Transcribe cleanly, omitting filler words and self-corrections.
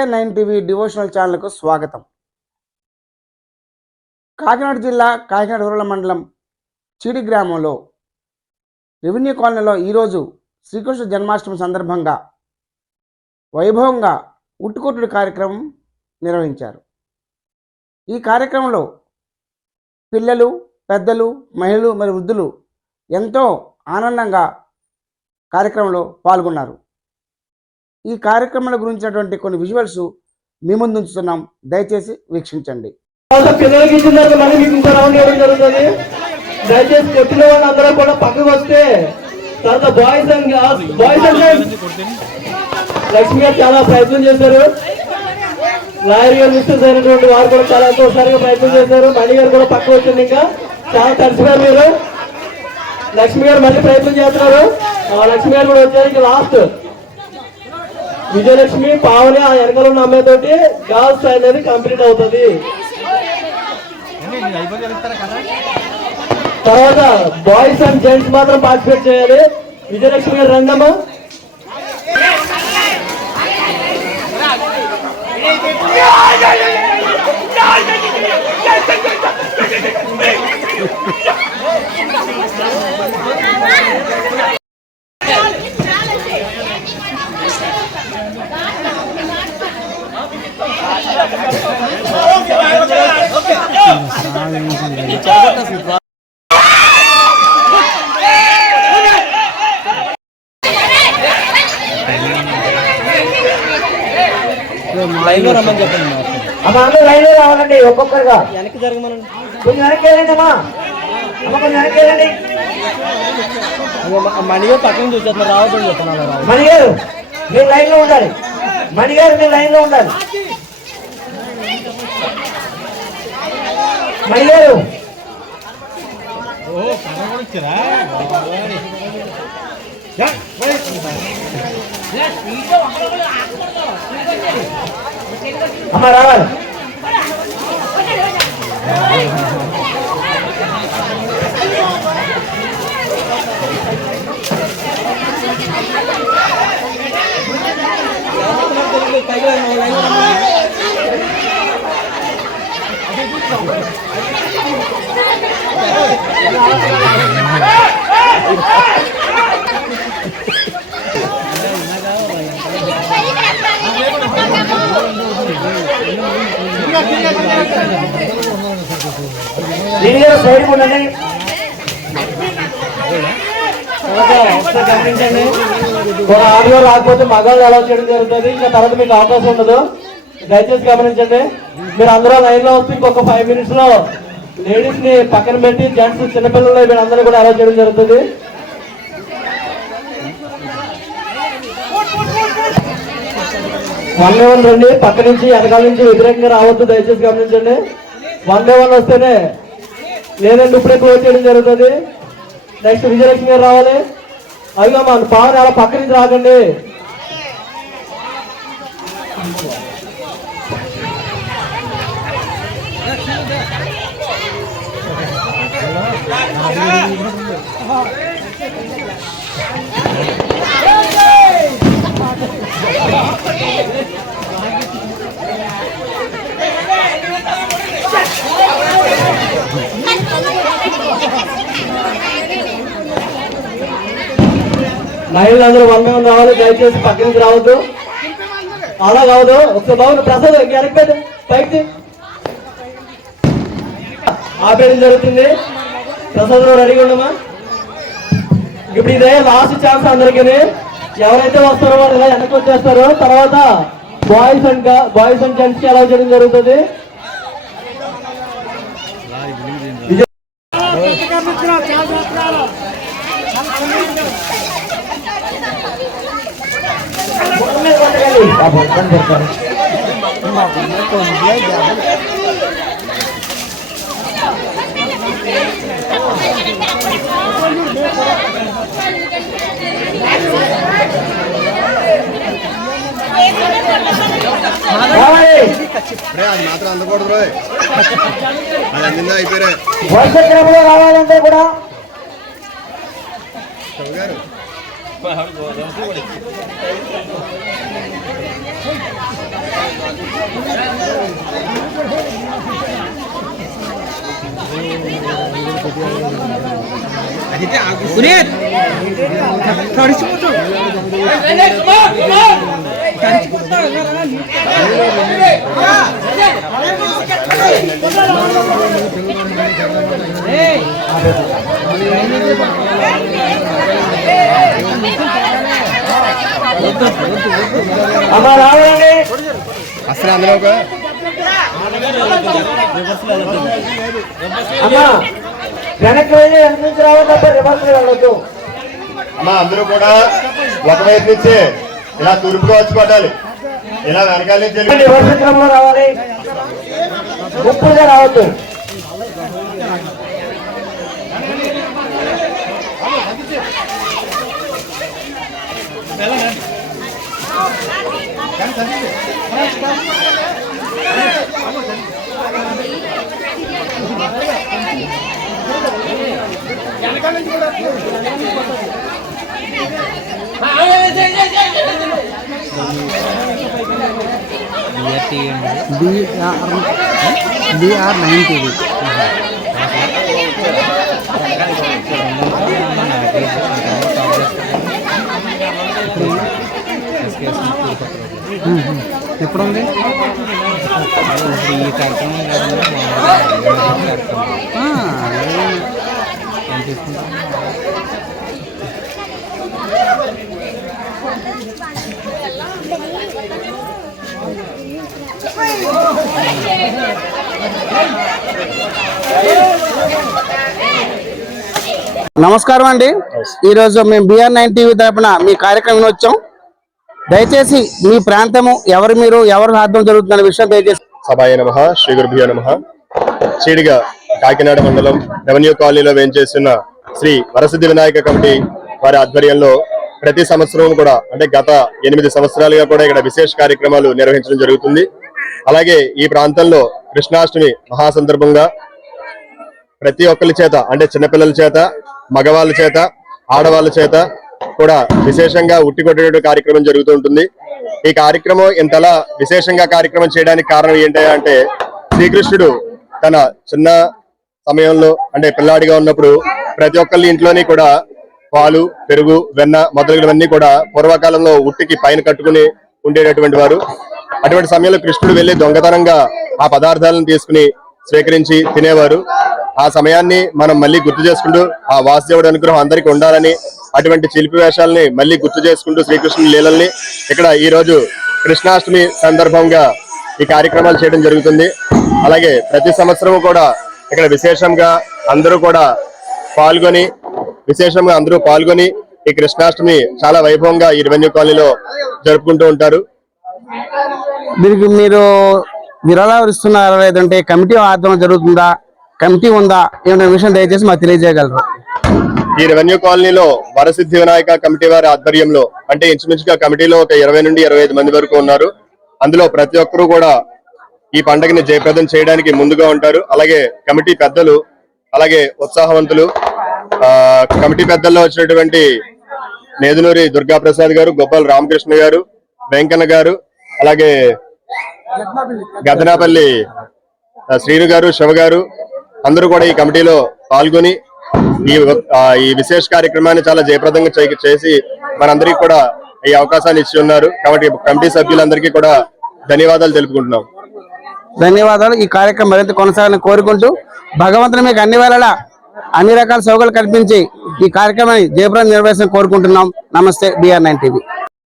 KN9 TV devotional ఛానల్కు స్వాగతం. కాకినాడ జిల్లా కాకినాడ రూరల్ మండలం చీడి గ్రామంలో రెవెన్యూ కాలనీలో ఈరోజు శ్రీకృష్ణ జన్మాష్టమి సందర్భంగా వైభవంగా ఉట్టుకొట్టుడు కార్యక్రమం నిర్వహించారు. ఈ కార్యక్రమంలో పిల్లలు, పెద్దలు, మహిళలు మరియు వృద్ధులు ఎంతో ఆనందంగా కార్యక్రమంలో పాల్గొన్నారు. ఈ కార్యక్రమాల గురించినటువంటి కొన్ని విజువల్స్ మీ ముందు ఉంచుతున్నాం, దయచేసి వీక్షించండి. పిల్లలకి ఇచ్చిన తర్వాత మళ్ళీ మీకు ఇంకో రౌండ్ ఇవ్వడం జరుగుతుంది. దయచేసి కొట్టిన వాళ్ళు అందరూ కూడా పక్కకు వస్తే తర్వాత బాయ్స్ అండ్ లక్ష్మి గారు చాలా ప్రయత్నం చేశారు. లాయర్ గారు మిస్టర్స్ అయినటువంటి వారు కూడా చాలా ఎంతోసారిగా ప్రయత్నం చేశారు. మణి గారు కూడా పక్కకు వచ్చింది, ఇంకా చాలా తరచుగారు మీరు. లక్ష్మి గారు మళ్ళీ ప్రయత్నం చేస్తున్నారు. లక్ష్మి గారు కూడా వచ్చారు. ఇంకా లాస్ట్ విజయలక్ష్మి పావని ఆ వెనకాల ఉన్న అమ్మాయితోటి గర్ల్స్ అనేది కంప్లీట్ అవుతుంది. తర్వాత బాయ్స్ అండ్ జెంట్స్ మాత్రం పార్టిసిపేట్ చేయాలి. విజయలక్ష్మి గారు రండమ్మా. లైన్ లో రమ్మని చెప్పండి. అమ్మా అందరూ లైన్ లో రావాలండి, ఒక్కొక్కరుగా వెనక్కి జరగమనండి. కొంచెం వెనక్కి వెళ్ళండి అమ్మా. అమ్మ కొంచెం వెనక్కి వెళ్ళండి. మణి గారు పక్కన చూసేస్తున్నారు, రావద్దని చెప్తున్నాను. మణి గారు మీరు లైన్ లో ఉండాలి. మణి గారు మీరు లైన్ లో ఉండాలి. మణి గారు అమ్మ రావాలి. సైడ్ ఉండండి. గమనించండి, ఒక ఆడవారు రాకపోతే మగాళ్ళు అలౌ చేయడం జరుగుతుంది. ఇంకా తర్వాత మీకు అవకాశం ఉండదు, దయచేసి గమనించండి. మీరు అందరూ లైన్ లో వస్తే ఇంకొక 5 minutes లో లేడీస్ ని పక్కన పెట్టి జెంట్స్ చిన్నపిల్లలు వీళ్ళందరూ కూడా అలౌ చేయడం జరుగుతుంది. వన్ బై వన్ రండి, పక్క నుంచి వెనకాల నుంచి వ్యతిరేకంగా రావద్దు, దయచేసి గమనించండి. 1 by 1 వస్తేనే, లేదంటే ఇప్పుడే క్లోజ్ చేయడం జరుగుతుంది. నెక్స్ట్ విజయలక్ష్మి గారు రావాలి. అదిగా మన పావని అలా పక్క నుంచి రాకండి. మహిళలు అందరూ 1 by 1 రావాలి, దయచేసి పక్క నుంచి రావద్దు. అలా కావద్దు. ఒకసారి బాగుంది ప్రసాద్ వెనక్కి పైకి ఆపేయడం జరుగుతుంది. ప్రసాద్ రెడీగా ఉండమా. ఇప్పుడు ఇదే లాస్ట్ ఛాన్స్ అందరికీ. ఎవరైతే వస్తారో వాళ్ళు ఇలా వెనక్కి వచ్చేస్తారో, తర్వాత బాయ్స్ అండ్ జెంట్స్ కి అలౌ చేయడం జరుగుతుంది. అది మాత్రం అందకూడదు రోయ్, అది అందిందా అయిపోయారే వర్షక్రమంలో రావాలంటే కూడా గారు అమ్మా రావాలండి. అసలు అందులో ఒక అమ్మా వెనక్కి వెళ్ళి వెనక నుంచి రావాలి తప్ప రివర్స్ వెళ్ళొద్దు. అమ్మా అందరూ కూడా ఒకవైపు నుంచి ఇలా తూర్పుగా వచ్చి పడాలి. ఇలా వెనకాల నుంచి వెళ్ళి రివర్స్ క్రమంలో రావాలి, గుంపులుగా రావద్దు. BR9 TV. ఎప్పుడు ఉంది ఈ కార్యక్రమం? నమస్కారం అండి. ఈరోజు మేము BR9 TV తరపున మీ కార్యక్రమం వచ్చాం. దయచేసి మీ ప్రాంతము ఎవరు, మీరు ఎవరు సాధ్యం జరుగుతున్న విషయం దయచేసి. సభాయ నమః, శ్రీ గురుభ్యో నమః. చీడిగ కాకినాడ మండలం రెవెన్యూ కాలనీలో వేంచేస్తున్న శ్రీ వరసిద్ధి వినాయక కమిటీ వారి ఆధ్వర్యంలో ప్రతి సంవత్సరం కూడా అంటే గత 8 సంవత్సరాలుగా కూడా ఇక్కడ విశేష కార్యక్రమాలు నిర్వహించడం జరుగుతుంది. అలాగే ఈ ప్రాంతంలో కృష్ణాష్టమి మహాసందర్భంగా ప్రతి ఒక్కరి చేత అంటే చిన్నపిల్లల చేత, మగవాళ్ళ చేత, ఆడవాళ్ళ చేత కూడా విశేషంగా ఉట్టి కొట్టే కార్యక్రమం జరుగుతూ ఉంటుంది. ఈ కార్యక్రమం ఇంతలా విశేషంగా కార్యక్రమం చేయడానికి కారణం ఏంటి అంటే శ్రీకృష్ణుడు తన చిన్న సమయంలో అంటే పిల్లాడిగా ఉన్నప్పుడు ప్రతి ఒక్కరి ఇంట్లోని కూడా పాలు, పెరుగు, వెన్న మొదలగునవన్నీ కూడా పూర్వకాలంలో ఉట్టికి పైన కట్టుకుని ఉండేటటువంటి వారు. అటువంటి సమయంలో కృష్ణుడు వెళ్లి దొంగతనంగా ఆ పదార్థాలను తీసుకుని స్వీకరించి తినేవారు. ఆ సమయాన్ని మనం మళ్ళీ గుర్తు చేసుకుంటూ ఆ వాసుదేవుడి అనుగ్రహం అందరికీ ఉండాలని అటువంటి చిలిపి వేషాలని మళ్ళీ గుర్తు చేసుకుంటూ శ్రీకృష్ణుడి లీలల్ని ఇక్కడ ఈ రోజు కృష్ణాష్టమి సందర్భంగా ఈ కార్యక్రమాలు చేయడం జరుగుతుంది. అలాగే ప్రతి సంవత్సరం కూడా ఇక్కడ విశేషంగా అందరూ కూడా పాల్గొని ఈ కృష్ణాష్టమి చాలా వైభవంగా ఈ రెవెన్యూ కాలనీలో జరుపుకుంటూ ఉంటారు. దీనికి మీరు విరాళాలు ఇస్తున్నారా లేదంటే కమిటీ ఆధ్వర్యం జరుగుతుందా, కమిటీ ఉందా, ఏమైనా విషయం దయచేసి మాకు తెలియజేయగలరు? ఈ రెవెన్యూ కాలనీలో వరసిద్ధి వినాయక కమిటీ వారి ఆధ్వర్యంలో అంటే ఇంచుమించుగా కమిటీలో ఒక 20 నుండి 25 మంది వరకు ఉన్నారు. అందులో ప్రతి ఒక్కరూ కూడా ఈ పండుగని జయప్రదం చేయడానికి ముందుగా ఉంటారు. అలాగే కమిటీ పెద్దలు, అలాగే ఉత్సాహవంతులు, కమిటీ పెద్దల్లో వచ్చినటువంటి నేదునూరి దుర్గాప్రసాద్ గారు, గోపాల్ రామకృష్ణ గారు, వెంకన్న గారు, అలాగే గద్దనాపల్లి శ్రీను గారు, శివ గారు అందరూ కూడా ఈ కమిటీలో పాల్గొని ఈ విశేష కార్యక్రమాన్ని చాలా జయప్రదంగా చేసి మనందరికీ కూడా ఈ అవకాశాన్ని ఇచ్చి ఉన్నారు. కాబట్టి కమిటీ సభ్యులందరికీ కూడా ధన్యవాదాలు తెలుపుకుంటున్నాం. ధన్యవాదాలు. ఈ కార్యక్రమం మరింత కొనసాగాలని కోరుకుంటూ భగవంతుని మీకు అన్ని వేళలా అన్ని రకాల సౌకర్యాలు కల్పించి ఈ కార్యక్రమాన్ని జయప్రదం నిర్వహించాలని కోరుకుంటున్నాం. నమస్తే. BR9 TV.